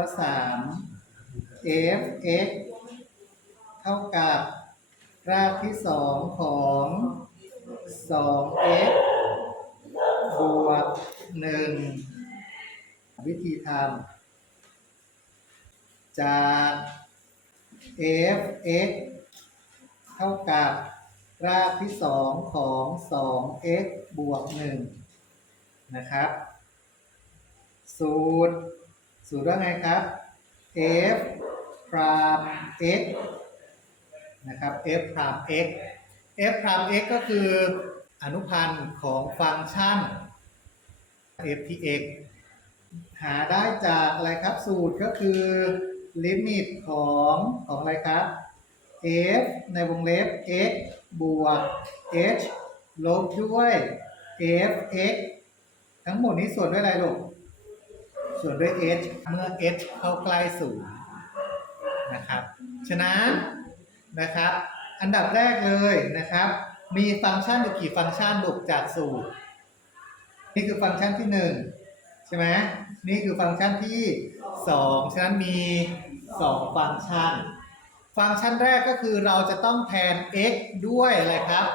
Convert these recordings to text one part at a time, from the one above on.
ข้อสาม f x เท่ากับรากที่สองของสอง x บวกหนึ่งวิธีทำจาก f x เท่ากับรากที่สองของสอง x บวกหนึ่งนะครับ สูตร สูตรว่าไงครับ f พราม x นะครับ f พราม x f พราม x ก็คืออนุพันธ์ของฟังก์ชัน f ที่ x หาได้จากอะไรครับสูตรก็คือลิมิตของของอะไรครับ f ในวงเล็บ x บวก h ลบด้วย f x ทั้งหมดนี้ส่วนด้วยอะไรลูก ส่วนด้วย h เมื่อ h เข้าใกล้ศูนย์นะครับ ฉะนั้นนะครับ อันดับแรกเลยนะครับ มีฟังก์ชันอยู่กี่ฟังก์ชันลูกจากสูตร นี่คือฟังก์ชันที่หนึ่งใช่ไหมนี่คือฟังก์ชันที่สองฉะนั้นมีสองฟังก์ชัน ฟังก์ชันแรกก็คือเราจะต้องแทน x ด้วยอะไรครับ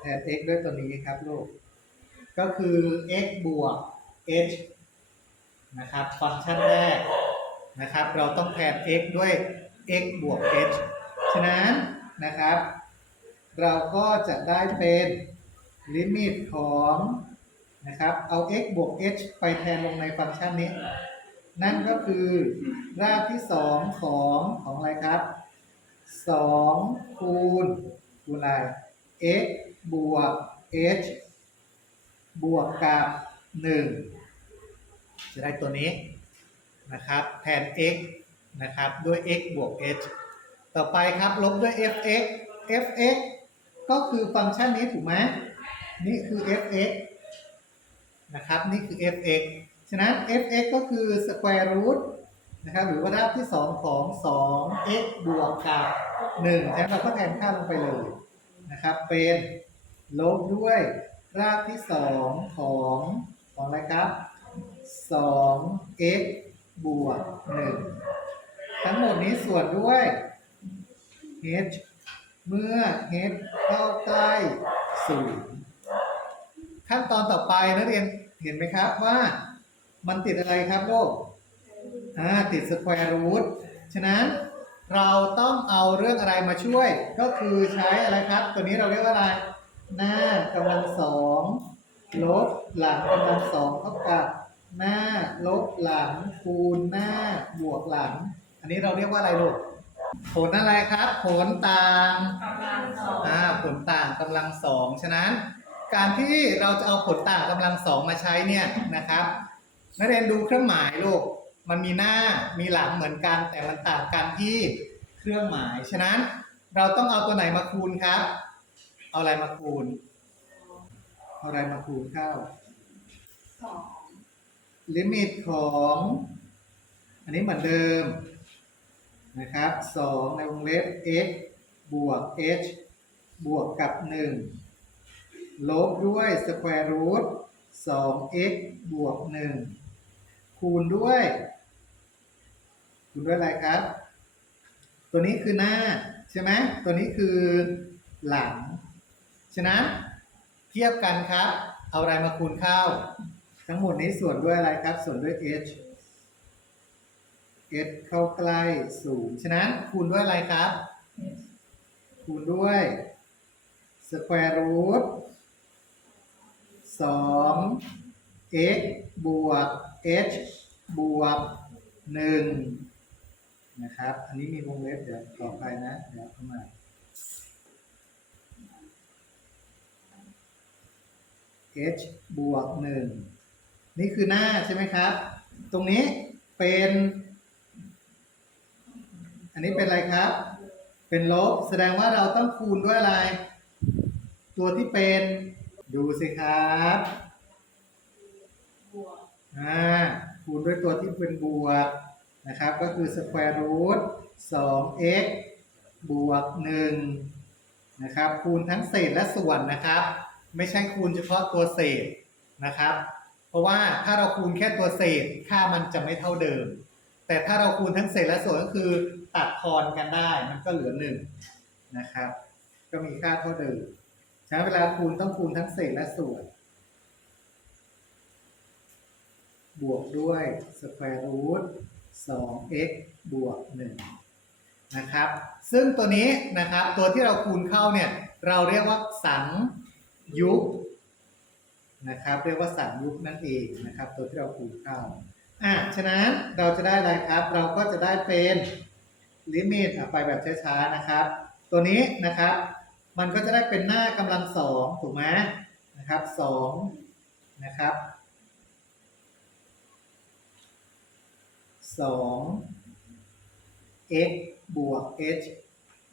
แทน x ด้วยตัวนี้ครับลูก ก็คือ x บวก h นะครับ ฟังก์ชันแรกนะครับ เราต้องแทน x ด้วย x บวก h ฉะนั้นนะครับ เราก็จะได้เป็นลิมิตของนะครับ เอา x บวก h ไปแทนลงในฟังก์ชันนี้ นั่นก็คือรากที่ 2 ของของอะไรครับ 2 คูณคูณอะไร x บวก h บวกกับ 1 จะได้ตัวนี้นะครับแทน x นะครับด้วย x บวก h ต่อไปครับลบด้วย fx fx ก็คือฟังก์ชันนี้ถูกไหมนี่คือ fx นะครับนี่คือ fx ฉะนั้น fx ก็คือ square root นะครับหรือว่ารากที่ 2 ของ 2x บวกกับ1ฉะนั้นเราก็แทนค่าลงไปเลยนะครับเป็นลบด้วยรากที่ 2 ของของอะไรครับ 2x บวก1ทั้งหมดนี้ส่วนด้วย h เมื่อ h เข้าใกล้ศูนย์ขั้นตอนต่อไปนักเรียนเห็นไหมครับว่า มันติดอะไรครับโลกอ่าติดสแควร์รูทฉะนั้นเราต้องเอาเรื่องอะไรมาช่วย ก็คือใช้อะไรครับ ตัวนี้เราเรียกว่าอะไร หน้ากำลังสองลบหลังกำลังสองเท่ากับ หน้าลบหลังคูณหน้าบวกหลัง อันนี้เราเรียกว่าอะไรลูกผลอะไรครับผลต่างกำลังสองอ่าผลต่างกำลังสองฉะนั้น การที่เราจะเอาผลต่างกำลังสองมาใช้เนี่ยนะครับ นักเรียนดูเครื่องหมายลูกมันมีหน้ามีหลังเหมือนกัน แต่มันต่างกันที่เครื่องหมาย ฉะนั้นเราต้องเอาตัวไหนมาคูณครับ เอาอะไรมาคูณ เอาอะไรมาคูณเข้าสอง ลิมิตของ อันนี้เหมือนเดิมนะครับ2ในวงเล็บ x บวก h บวกกับ 1 ลบด้วย square root 2x บวก 1 คูณด้วย คูณด้วยอะไรครับ ตัวนี้คือหน้า ใช่ไหมตัวนี้คือหลัง ฉะนั้นเทียบกันครับ เอาอะไรมาคูณเข้า ทั้งหมดนี้ส่วนด้วยอะไรครับ ส่วนด้วย h h เข้าใกล้ศูนย์ฉะนั้นคูณด้วยอะไรครับ คูณด้วย square root 2 x บวก h บวก1นะครับ อันนี้มีวงเล็บเดี๋ยวต่อไปนะ เดี๋ยวเข้ามา h บวก1นี่ คือหน้าใช่ไหมครับ ตรงนี้เป็น อันนี้เป็นอะไรครับ เป็นลบ แสดงว่าเราต้องคูณด้วยอะไร ตัวที่เป็น ดูสิครับบวกอ่าคูณด้วยตัวที่เป็นบวกนะครับ ก็คือ square root 2x บวก 1 นะครับ คูณทั้งเศษและส่วนนะครับ ไม่ใช่คูณเฉพาะตัวเศษนะครับ เพราะว่าถ้าเราคูณแค่ตัวเศษค่ามันจะไม่เท่าเดิม แต่ถ้าเราคูณทั้งเศษและส่วนก็คือตัดทอนกันได้มันก็เหลือหนึ่งนะครับ ก็มีค่าเท่าเดิมฉะนั้นเวลาคูณต้องคูณทั้งเศษและส่วน บวกด้วย square root 2x บวก1นะครับ ซึ่งตัวนี้นะครับตัวที่เราคูณเข้าเนี่ย เราเรียกว่าสังยุก นะครับ เรียกว่าสังยุกนั่นเองนะครับ ตัวที่เราคูณเข้าอะฉะนั้นเราจะได้อะไรครับ เราก็จะได้เป็นลิมิตไปแบบช้าๆนะครับ ตัวนี้นะครับ มันก็จะได้เป็นหน้ากำลังสองถูกไหมนะครับสองนะครับสอง x บวก h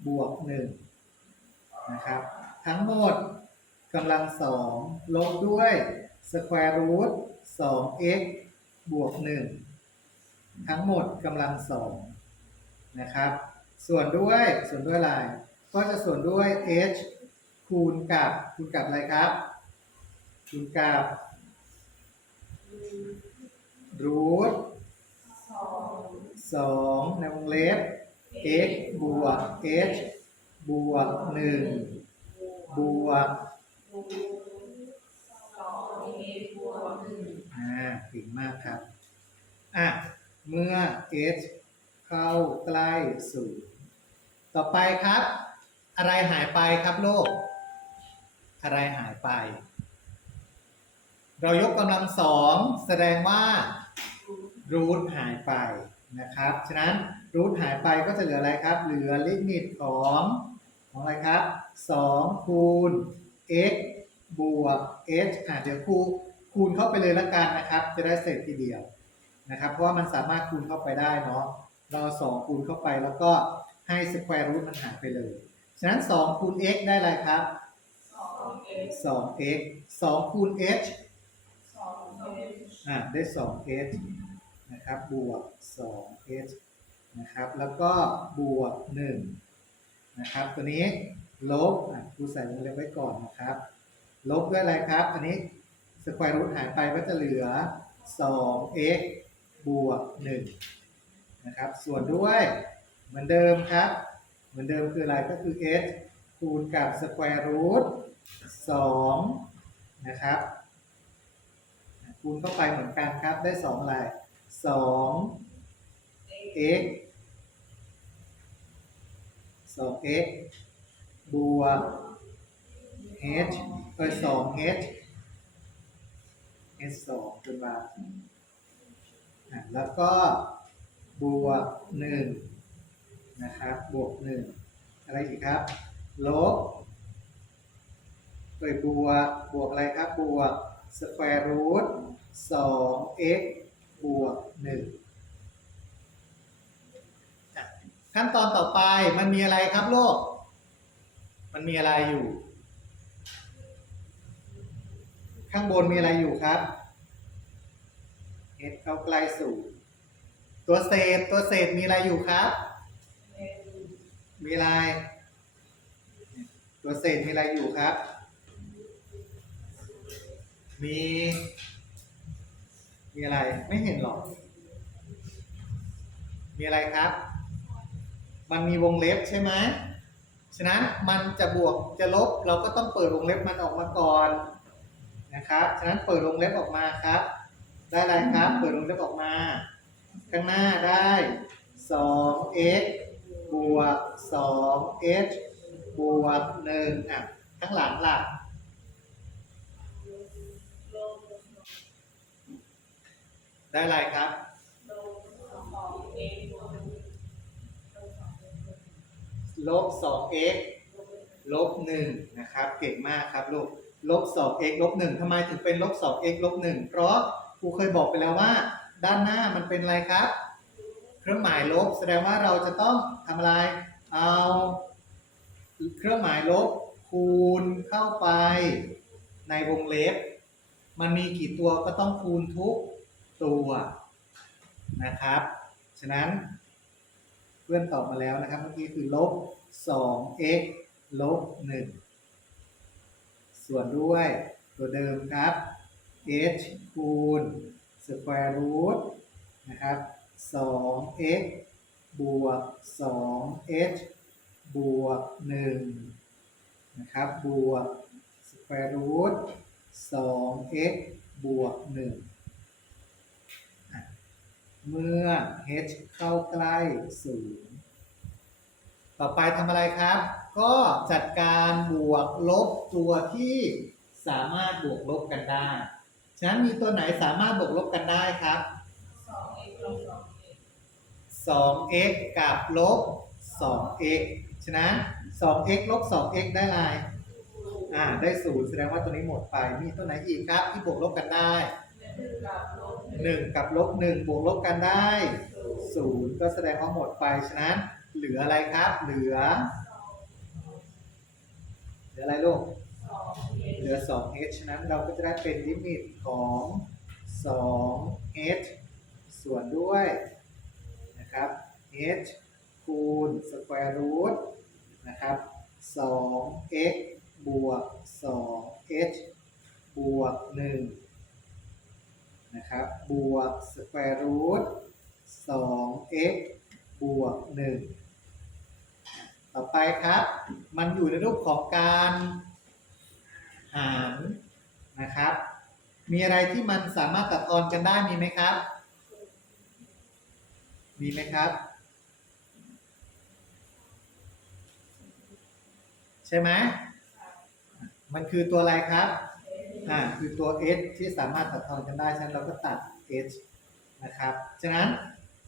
บวกหนึ่งนะครับ ทั้งหมด กำลังสองลบด้วย square root สอง x บวกหนึ่งทั้งหมดกำลังสองนะครับ ส่วนด้วยส่วนด้วยอะไรก็จะส่วนด้วย h คูณกับคูณกับอะไรครับ คูณกับ root สองสองในวงเล็บ x บวก h บวกหนึ่งบวก สองเอบวกหนึ่งอ่าเก่งมากครับ อะ เมื่อ h เข้าใกล้ศูนย์ต่อไปครับ อะไรหายไปครับโลกอะไรหายไป เรายกกำลังสองแสดงว่ารูทหายไปนะครับ ฉะนั้นรูทหายไปก็จะเหลืออะไรครับ เหลือลิมิตของของอะไรครับ 2 คูณ x บวก h อะเดี๋ยวครูคูณเข้าไปเลยละกันนะครับ จะได้เสร็จทีเดียวนะครับ เพราะว่ามันสามารถคูณเข้าไปได้เนาะเราสองคูณเข้าไปแล้วก็ให้สแควร์รูทมันหายไปเลย ฉะนั้น2คูณ x ได้อะไรครับสองเอ 2x 2คูณ h สองเออะได้ 2h นะครับบวก 2h นะครับแล้วก็บวก 1 นะครับตัวนี้ ลบครูใส่วงเล็บไว้ก่อนนะครับ ลบด้วยอะไรครับ อันนี้สแควร์รูทหายไปก็จะเหลือ 2x บวก1นะครับ ส่วนด้วยเหมือนเดิมครับ เหมือนเดิมคืออะไรก็คือ h คูณกับสแควร์รูท2นะครับ คูณเข้าไปเหมือนกันครับ ได้สองอะไรสอง x สอง x บวก h เออสอง h h สองเป็นบาแล้วก็บวกหนึ่งนะครับ บวกหนึ่งอะไรอีกครับ ลบเอ้ยบวกบวกอะไรครับ บวก square root สอง x บวกหนึ่งขั้นตอนต่อไปมันมีอะไรครับโลก มันมีอะไรอยู่ ข้างบนมีอะไรอยู่ครับ h เข้าใกล้ศูนย์ตัวเศษตัวเศษมีอะไรอยู่ครับ มีอะไร ตัวเศษมีอะไรอยู่ครับ มี มีอะไรไม่เห็นหรอก มีอะไรครับ มันมีวงเล็บใช่ไหม ฉะนั้นมันจะบวกจะลบเราก็ต้องเปิดวงเล็บมันออกมาก่อนนะครับ ฉะนั้นเปิดวงเล็บออกมาครับ ได้อะไรครับ เปิดวงเล็บออกมา ข้างหน้าได้ 2x บวก 2h บวก1อะข้างหลังล่ะได้อะไรครับ สองเอบวกหนึ่ง ลบ 2x ลบ1นะครับ เก่งมากครับลูก ลบ 2x ลบ1ทำไมถึงเป็นลบ 2x ลบ1เพราะครูเคยบอกไปแล้วว่า ด้านหน้ามันเป็นอะไรครับ เครื่องหมายลบ แสดงว่าเราจะต้องทำอะไร เอา เครื่องหมายลบคูณเข้าไปในวงเล็บ มันมีกี่ตัวก็ต้องคูณทุกตัวนะครับ ฉะนั้น เพื่อนตอบมาแล้วนะครับ เมื่อกี้คือลบ 2x ลบ 1 ส่วนด้วยตัวเดิมครับ h คูณ square root นะครับสอง x บวกสอง h บวกหนึ่งนะครับ บวก square root สอง x บวกหนึ่งอะ เมื่อ h เข้าใกล้ศูนย์ต่อไปทำอะไรครับ ก็จัดการบวกลบตัวที่สามารถบวกลบกันได้ ฉะนั้นมีตัวไหนสามารถบวกลบกันได้ครับสองเอ็กซ์ลบสองเอ็กซ์ 2x กับลบ 2x ฉะนั้น 2x ลบ 2x ได้ไรอ่า ได้ศูนย์แสดงว่าตัวนี้หมดไป มีตัวไหนอีกครับที่บวกลบกันได้ หนึ่งกับลบหนึ่ง1กับลบ1บวกลบกันได้0ก็แสดงว่าหมดไปฉะนั้นเหลืออะไรครับ เหลือ เหลืออะไรลูกเอ็กซ์เหลือ 2h ฉะนั้นเราก็จะได้เป็นลิมิตของ 2h ส่วนด้วยนะครับ h คูณ square root นะครับ 2x บวก 2h บวก 1 นะครับ บวก square root 2x บวก1ต่อไปครับ มันอยู่ในรูปของการหารนะครับ มีอะไรที่มันสามารถตัดทอนกันได้มีไหมครับ มีไหมครับ ใช่ไหมมันคือตัวอะไรครับ อ่าคือตัว h ที่สามารถตัดทอนกันได้ฉะนั้นเราก็ตัด h นะครับ ฉะนั้น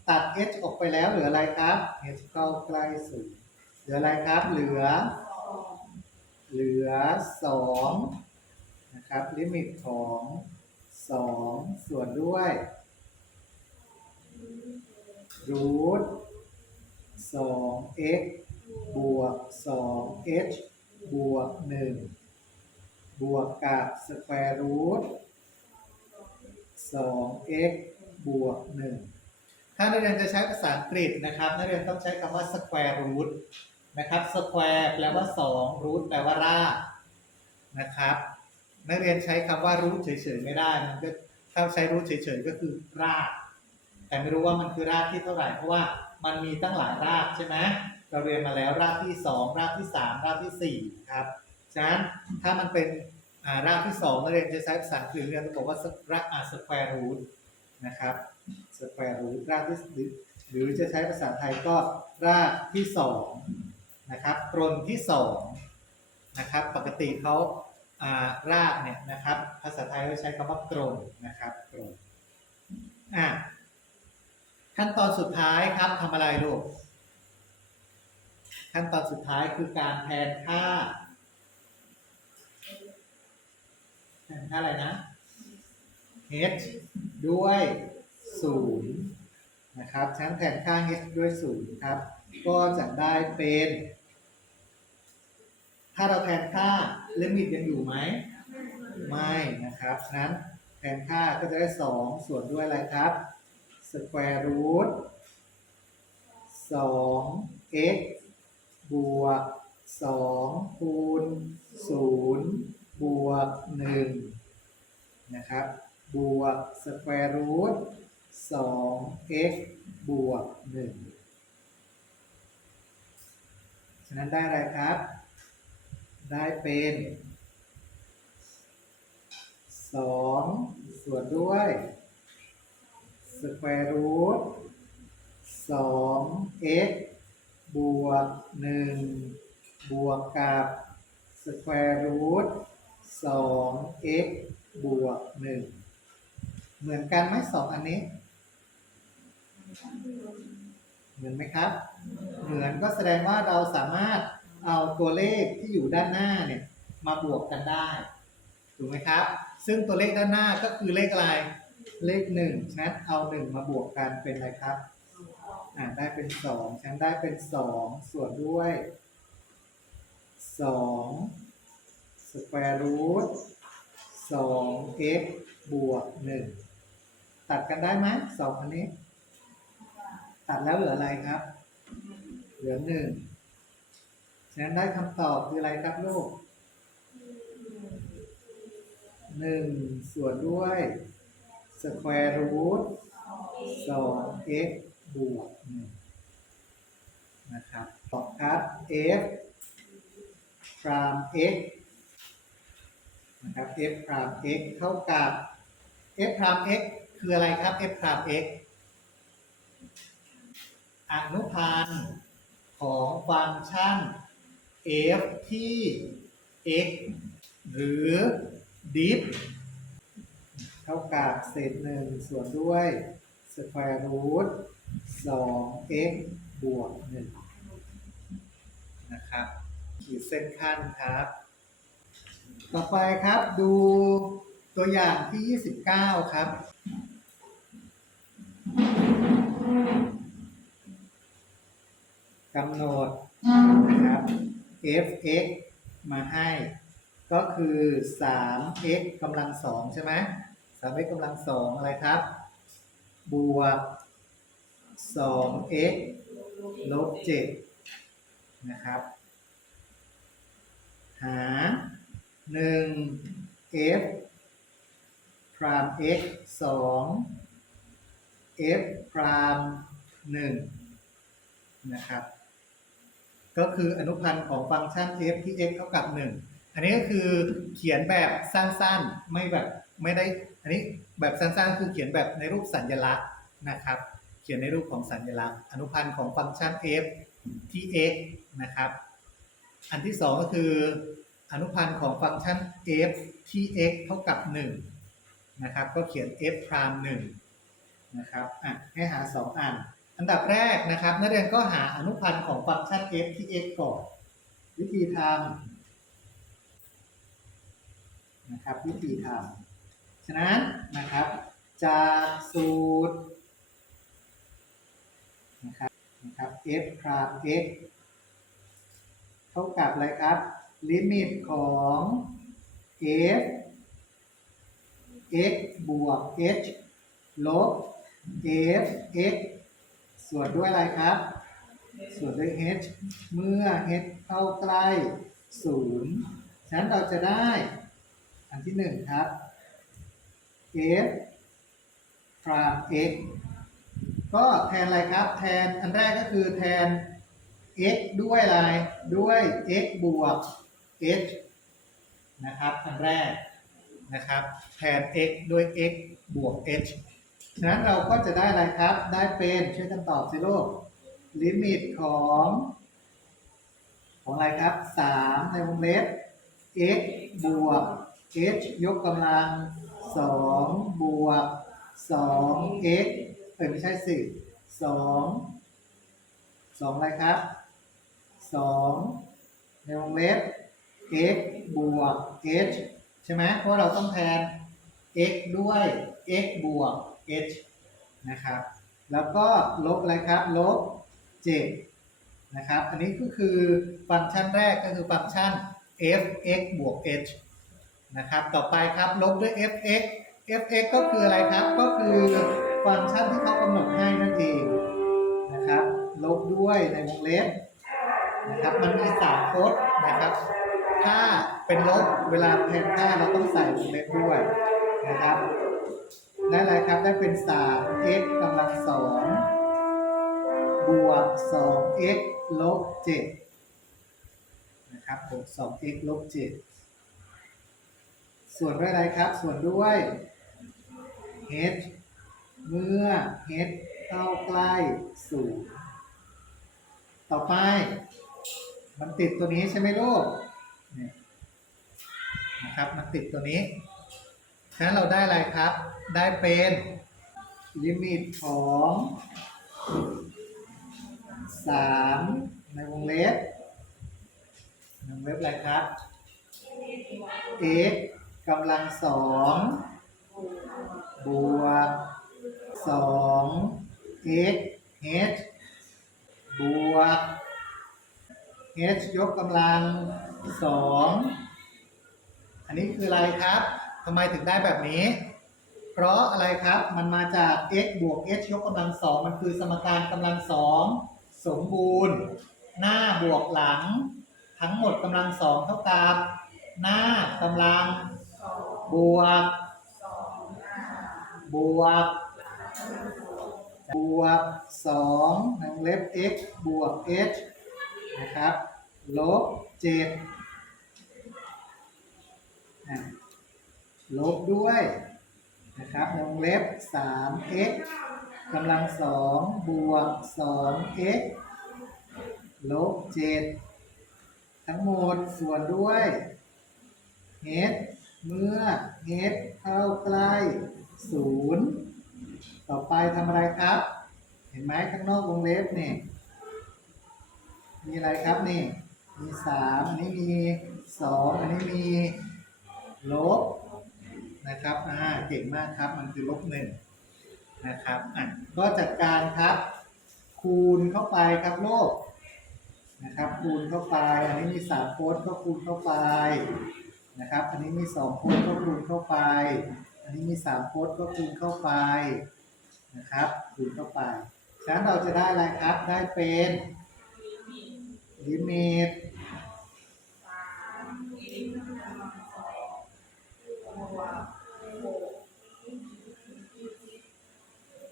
ตัด h ออกไปแล้วเหลืออะไรครับ h เข้าใกล้ศูนย์เหลืออะไรครับ เหลือ เหลือสองนะครับ ลิมิตของสองส่วนด้วยรูทสอง x บวกสอง h บวกหนึ่ง บวกกับสแควร์รูทสอง x บวกหนึ่งถ้านักเรียนจะใช้ภาษาอังกฤษนะครับ นักเรียนต้องใช้คำว่า square root นะครับ square แปลว่า 2 root แปลว่ารากนะครับ นักเรียนใช้คำว่า root เฉยๆไม่ได้มันก็ถ้าใช้ root เฉยๆก็คือราก แต่ไม่รู้ว่ามันคือรากที่เท่าไหร่ เพราะว่ามันมีตั้งหลายรากใช่ไหมเราเรียนมาแล้วรากที่ 2 รากที่ 3 รากที่4ครับ ฉะนั้นถ้ามันเป็นรากที่2นักเรียนจะใช้ภาษาอังกฤษเรียนต้องบอกว่ารากอ่า square root นะครับ square root รากที่หรือหรือจะใช้ภาษาไทยก็รากที่สองนะครับกรนที่สองนะครับปกติเขาอ่ารากเนี่ยนะครับภาษาไทยเขาใช้คำว่ากรนนะครับกรนอะขั้นตอนสุดท้ายครับทำอะไรลูกขั้นตอนสุดท้ายคือการแทนค่า แทน ค่าอะไรนะ h ด้วยศูนย์นะครับฉะนั้นแทนค่า h ด้วยศูนย์ครับ ก็จะได้เป็น ถ้าเราแทนค่าลิมิตยังอยู่ไหม ไม่นะครับ นั้นแทนค่าก็จะได้ 2 ส่วนด้วยอะไรครับ square root 2 x บวก 2 คูณ 0 บวกหนึ่งนะครับ บวกสแควร์รูทสองเอ็กซ์บวกหนึ่งฉะนั้นได้อะไรครับ ได้เป็นสองส่วนด้วยสแควร์รูทสองเอ็กซ์บวกหนึ่งบวกกับสแควร์รูท 2 x บวก 1 เหมือนกันไหมสองอันนี้ เหมือนไหมครับ เหมือนก็แสดงว่าเราสามารถเอาตัวเลขที่อยู่ด้านหน้าเนี่ยมาบวกกันได้ ถูกไหมครับ ซึ่งตัวเลขด้านหน้าก็คือเลขอะไร เลขหนึ่งนั้นเอาหนึ่งมาบวกกันเป็นอะไรครับ อ่าได้เป็นสองฉะนันได้เป็นสองส่วนด้วยสอง สแควร์รูทสอง x บวกหนึ่งตัดกันได้ไหมสองอันนี้ ตัดแล้วเหลืออะไรครับ เหลือหนึ่งฉะนั้นได้คำตอบคืออะไรครับลูกหนึ่งส่วนด้วยสแควร์รูทสอง x บวกหนึ่งนะครับต่อครับ f พราม x นะครับ f พราม x เท่ากับ f พราม x คืออะไรครับ f พราม x อนุพันธ์ของฟังก์ชัน f ที่ x หรือ diff เท่ากับเศษหนึ่งส่วนด้วย square root 2 x บวกหนึ่งนะครับ ขีดเส้นขั้นครับ ต่อไปครับดูตัวอย่างที่ 29 ครับ กำหนดนะครับ f(x) มาให้ ก็คือ 3x กำลังสองใช่ไหม 3x กำลังสองอะไรครับ บวก 2x ลบ 7 นะครับ หา 1 f พราม x 2 f พราม1นะครับ ก็คืออนุพันธ์ของฟังก์ชัน f ที่ x เท่ากับ1อันนี้ก็คือเขียนแบบสั้นๆ ไม่แบบไม่ได้ อันนี้แบบสั้นๆ คือเขียนแบบในรูปสัญลักษณ์นะครับ เขียนในรูปของสัญลักษณ์ อนุพันธ์ของฟังก์ชัน f ที่ x นะครับ อันที่สองก็คือ อนุพันธ์ของฟังก์ชัน f ที่ x เท่ากับ 1 นะครับ ก็เขียน f พราม1นะครับอะให้หา 2 อัน อันดับแรกนะครับ นักเรียนก็หาอนุพันธ์ของฟังก์ชัน f ที่ x ก่อน วิธีทำนะครับ วิธีทำฉะนั้นนะครับ จากสูตรนะครับนะครับ f พราม x เท่ากับอะไรครับ ลิมิตของ f x บวก h ลบ f x ส่วนด้วยอะไรครับ ส่วนด้วย h เมื่อ h เข้าใกล้ 0 ฉะนั้นเราจะได้ อันที่ 1 ครับ f พราม x ก็แทนอะไรครับ แทนอันแรกก็คือแทน x ด้วยอะไร ด้วย x บวก h นะครับอันแรกนะครับแทน x ด้วย x บวก h ฉะนั้นเราก็จะได้อะไรครับ ได้เป็นช่วยกันตอบสิลูกลิมิตของ ของอะไรครับ 3 ในวงเล็บ x บวก h ยกกำลัง 2 บวก 2 x เอ้ยไม่ใช่สิ 2 2 อะไรครับ 2 ในวงเล็บ x บวก h ใช่ไหมเพราะเราต้องแทน x ด้วย x บวก h นะครับ แล้วก็ลบอะไรครับ ลบ 7 นะครับ อันนี้ก็คือฟังก์ชันแรกก็คือฟังก์ชัน f(x) บวก h นะครับ ต่อไปครับลบด้วย f(x) f(x) ก็คืออะไรครับ ก็คือฟังก์ชันที่เขากำหนดให้นั่นเองนะครับ ลบด้วยในวงเล็บนะครับ มันมีสามโค้ดนะครับ ถ้าเป็นลบเวลาแทนค่าเราต้องใส่วงเล็บด้วยนะครับได้อะไรครับได้เป็น 3x กำลังสองบวก 2x ลบ7นะครับบวก 2x ลบ7ส่วนด้วยอะไรครับ ส่วนด้วย h เมื่อ h เข้าใกล้ศูนย์ต่อไป มันติดตัวนี้ใช่ไหมลูก นะครับมันติดตัวนี้ฉะนั้นเราได้อะไรครับ ได้เป็นลิมิตของสามในวงเล็บในวงเล็บอะไรครับ x กำลังสองบวกสอง x h บวก h ยกกำลังสอง อันนี้คืออะไรครับทำไมถึงได้แบบนี้ เพราะอะไรครับมันมาจาก x บวก h ยกกำลังสองมันคือสมการกำลังสองสมบูรณ์ หน้าบวกหลัง ทั้งหมดกำลังสองเท่ากับ หน้ากำลังบวก บวก บวกสองนวงเล็บ x บวก h นะครับ ลบเจ็ด ลบด้วยนะครับวงเล็บ 3x กำลังสองบวก 2x ลบเจ็ดทั้งหมดส่วนด้วย h เมื่อ h เข้าใกล้ศูนย์ต่อไปทำอะไรครับ เห็นไหมข้างนอกวงเล็บนี่ มีอะไรครับนี่ มีสามอันนี้มีสองอันนี้มี ลบนะครับอ่าเก่งมากครับ มันคือลบหนึ่งนะครับอะก็จัดการครับ คูณเข้าไปครับโลกนะครับ คูณเข้าไป อันนี้มีสามโพสต์ก็คูณเข้าไปนะครับ อันนี้มีสองโพสต์ก็คูณเข้าไป อันนี้มีสามโพสต์ก็คูณเข้าไปนะครับ คูณเข้าไปฉะนั้นเราจะได้อะไรครับ ได้เป็นลิมิต สามเอ็กซ์กำลังสองบวกหก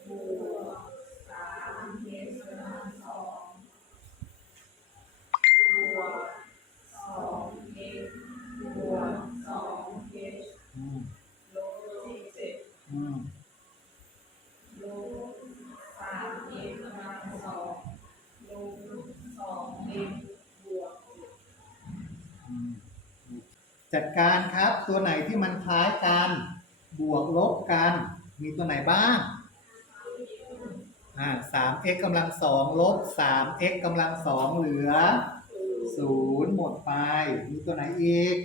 บวกสามเอ็กซ์กำลังสองบวกสองเอ็กซ์บวกสองเอ็กซ์ อืม ลบสิบเจ็ด อืม ลบสามเอ็กซ์กำลังสองลบสองเอ็กซ์บวก อืม จัดการครับ ตัวไหนที่มันคล้ายกัน บวกลบกัน มีตัวไหนบ้างอ่าสาม x กำลังสองลบสาม x กำลังสองเหลือศูนย์หมดไป มีตัวไหนอีก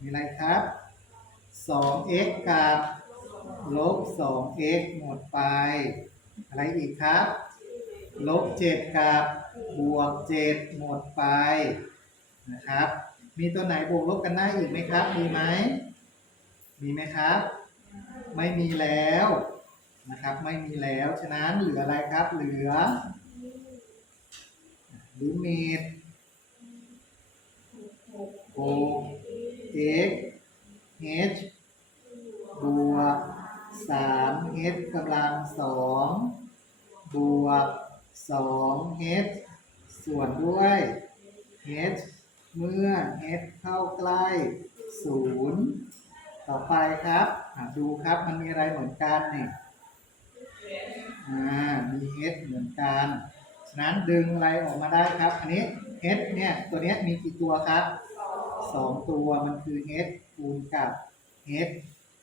มีอะไรครับสอง x กับลบสอง x หมดไป อะไรอีกครับ ลบเจ็ดกับบวกเจ็ดหมดไป นะครับ มีตัวไหนบวกลบกันได้อีกไหมครับ มีไหม มีไหมครับ ไม่มีแล้วนะครับ ไม่มีแล้ว ฉะนั้นเหลืออะไรครับ เหลือลิมิตหก x h บวกสาม h กำลังสองบวกสอง h ส่วนด้วย h เมื่อ h เข้าใกล้ศูนย์ต่อไปครับดูครับมันมีอะไรเหมือนกันเนี่ยอ่ามี h เหมือนกันฉะนั้นดึงอะไรออกมาได้ครับ อันนี้ h เนี่ยตัวเนี้ยมีกี่ตัวครับสองตัวมันคือ h คูณกับ h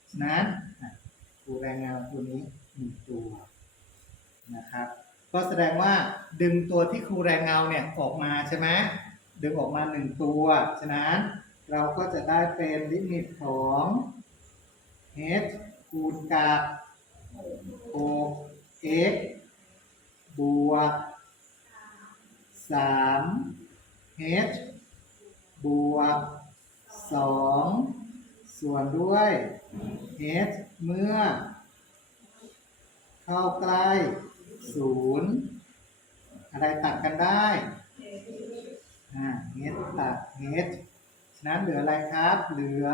ฉะนั้นครูแรงงานตัวนี้หนึ่งตัวนะครับ ก็แสดงว่าดึงตัวที่ครูแรงเงาเนี่ยออกมาใช่ไหม ดึงออกมาหนึ่งตัว ฉะนั้นเราก็จะได้เป็นลิมิตของ h คูณกับ 6 x บวก 3 h บวก 2 ส่วนด้วย h เมื่อ เข้าใกล้ศูนย์อะไรตัดกันได้ อ่า h ตัด h ฉะนั้นเหลืออะไรครับ เหลือ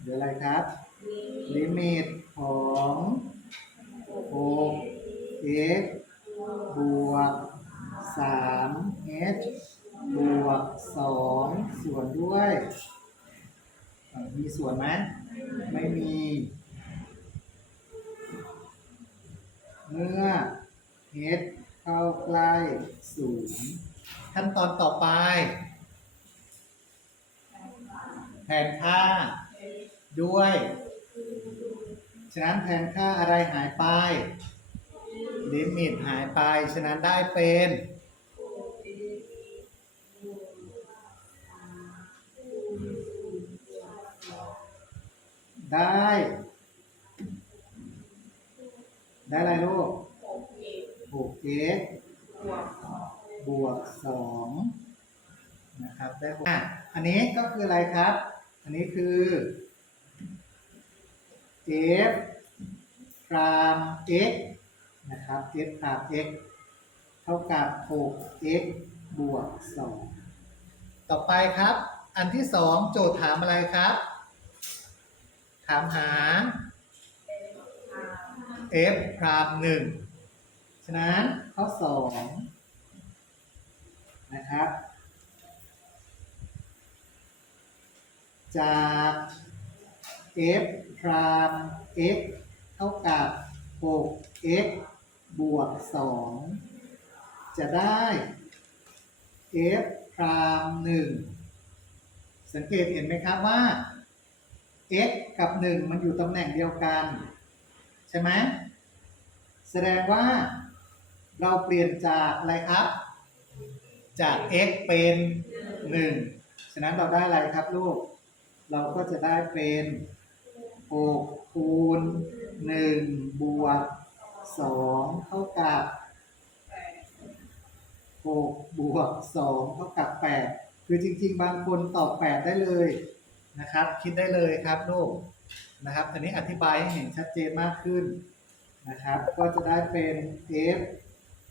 เหลืออะไรครับ ลิมิตของ 6 x บวก 3 h บวก 2 ส่วนด้วย มีส่วนไหมไม่มี เมื่อ h เข้าใกล้ศูนย์ขั้นตอนต่อไปแทนค่า ด้วย ฉะนั้นแทนค่าอะไรหายไป ลิมิตหายไป ฉะนั้นได้เป็นได้ ได้อะไรลูก บวก2บวกสองนะครับได้หกอะอันนี้ก็คืออะไรครับ อันนี้คือ f พราม x นะครับ f พราม x เท่ากับ 6x บวก2ต่อไปครับ อันที่สองโจทย์ถามอะไรครับถถามหาเอฟ f พรามหนึ่งฉะนั้นข้อสองนะครับ จาก f พราม x เท่ากับ 6x บวก 2 จะได้ f พราม1สังเกตเห็นไหมครับว่า x กับ 1 มันอยู่ตำแหน่งเดียวกัน ใช่ไหมแสดงว่า เราเปลี่ยนจากอะไรครับ จาก x เป็น 1 ฉะนั้นเราได้อะไรครับลูก เราก็จะได้เป็น6คูณ1บวก2เท่ากับ6บวก2เท่ากับ 8 คือจริง ๆ บางคนตอบ 8 ได้เลยนะครับ คิดได้เลยครับลูกนะครับอันนี้อธิบายให้เห็นชัดเจนมากขึ้นนะครับ ก็จะได้เป็น f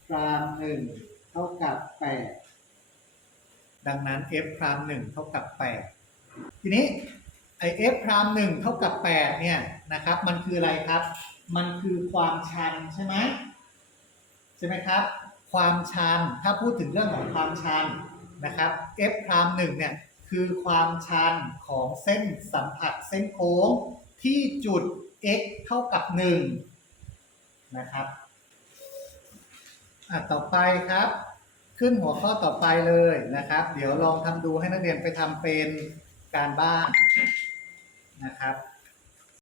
พราม1เท่ากับ8ดังนั้น f พราม1เท่ากับ8ทีนี้ไอ f พราม1เท่ากับ8เนี่ยนะครับ มันคืออะไรครับ มันคือความชันใช่ไหมใช่ไหมครับ ความชันถ้าพูดถึงเรื่องของความชันนะครับ f พรามหนึ่งเนี่ยคือความชันของเส้นสัมผัสเส้นโค้งที่จุด x เท่ากับ1นะครับ อะต่อไปครับ ขึ้นหัวข้อต่อไปเลยนะครับ เดี๋ยวลองทำดูให้นักเรียนไปทำเป็นการบ้านนะครับ